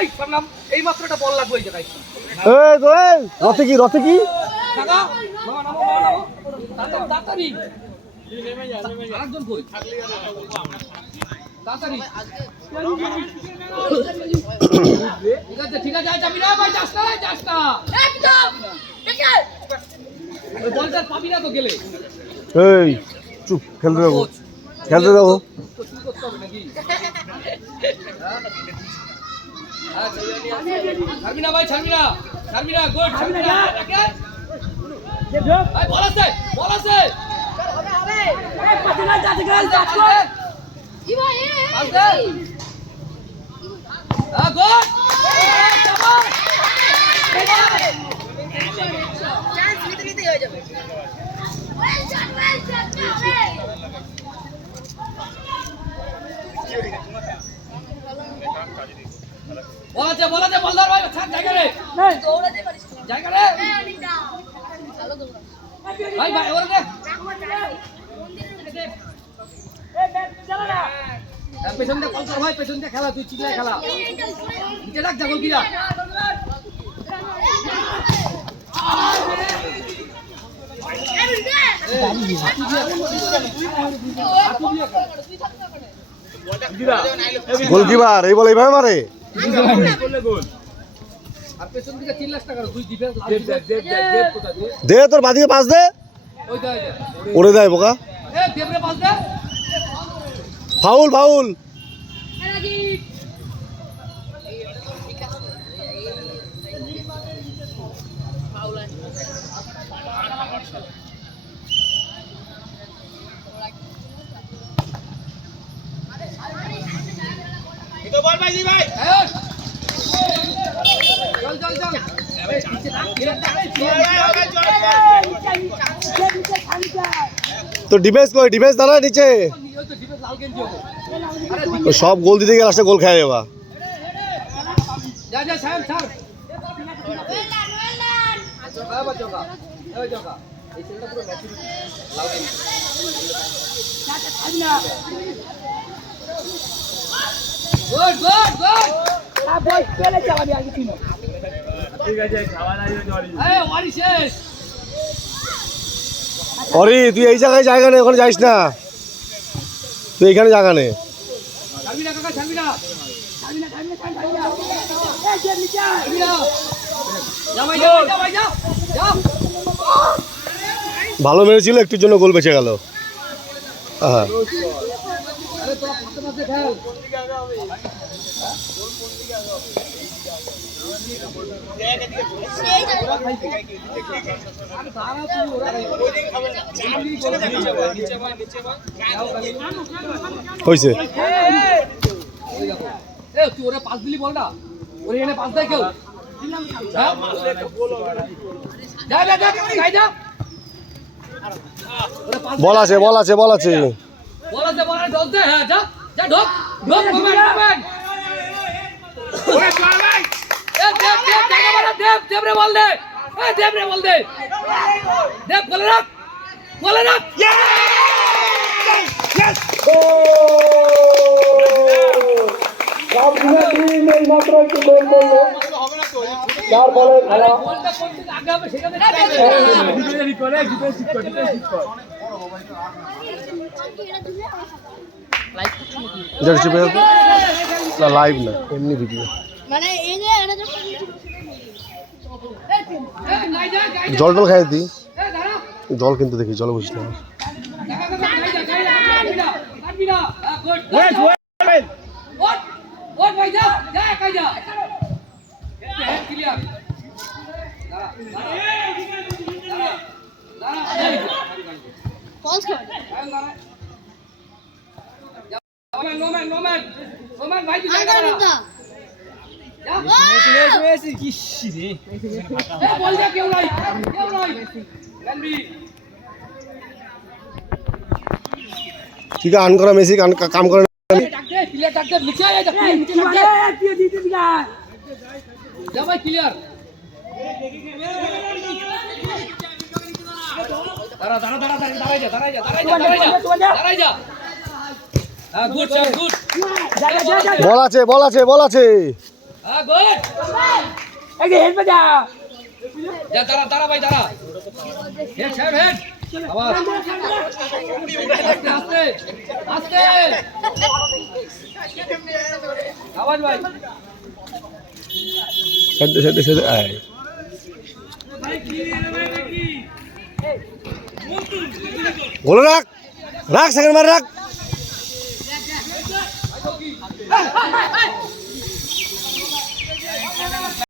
এই সামলাম এই মাত্র একটা বল লাগবে এই জায়গায় এই তো এই রথে কি টাকা মামা নামো তাড়াতাড়ি আরেকজন কই তাড়াতাড়ি ঠিক আছে যাবি না ভাই যাস না একদম ওই বলটা পাবি না তো গেলে এই চুপ খেলতে যাবো ছাড়বি না ভাই ছাড়বি না গুড ছাড়বি না ভাই বল আছে বলাতে বলদার ভাই ছাড় জায়গা রে দৌড়াতে পারিস জায়গা রে ভালো দৌড়া ভাই ওরে দে পেছন দিয়ে কল কর ভাই পেছন দিয়ে খেলা তুই চিল্লায় খেলা নিচে রাখ জাগল কিরা গোলকিপার এই বল এইভাবে মারে আর পেছন দিকে 3 লাখ টাকা দুই ডিফেন্স দে তোর বাদিকে পাস দে ওই দে ওরে দেয় বোকা দেবরে পাস দে ফাউল বল ভাই চল তো ডিফেন্স দাঁড়া নিচে সব গোল দিতে গিয়ে লাস্টে গোল খায় যাবা যা সাহেব ছাড় এই সেলটা পুরো ম্যাচুরিটি লাউড গুড বল পেলে চালাবি আগে তুই ঠিক আছে খাওয়া নাই ওয়ারি শেষ অরি তুই এই জায়গায় জায়গা নেই ওখানে যাইস না তুই এখানে জায়গা নেই ছাড়বি না কাকা ছাড়বি না ভালো মেরেছিল একটুর জন্য গোল বেঁচে গেল হ্যাঁ হয়েছে তুই ওরা পাস দিলি বলটা ওরে এনে পাস দেয় কেউ বল আছে ঢোক দে হ্যাঁ যা ঢোক দেব রে বল দে দেব বলে রাখ মাত্র একটু গোল করলো যার ফলে লাইভ না এমনি ভিডিও জল খাই দি জল কিন্তু দেখি জল বুঝি না ठीक है, अन करा मेसी काम कर বল আছে হ্যাঁ গুড এই যে হেড বাজা যা দাঁড়া দাঁড়া ভাই দাঁড়া হেড সাহেব হেড আবার আস্তে আস্তে আওয়াজ ভাই সেদ্ধ সেদ্ধ সেদ্ধ আয় গোল রাখ রাখ সেকেন্ড মার রাখ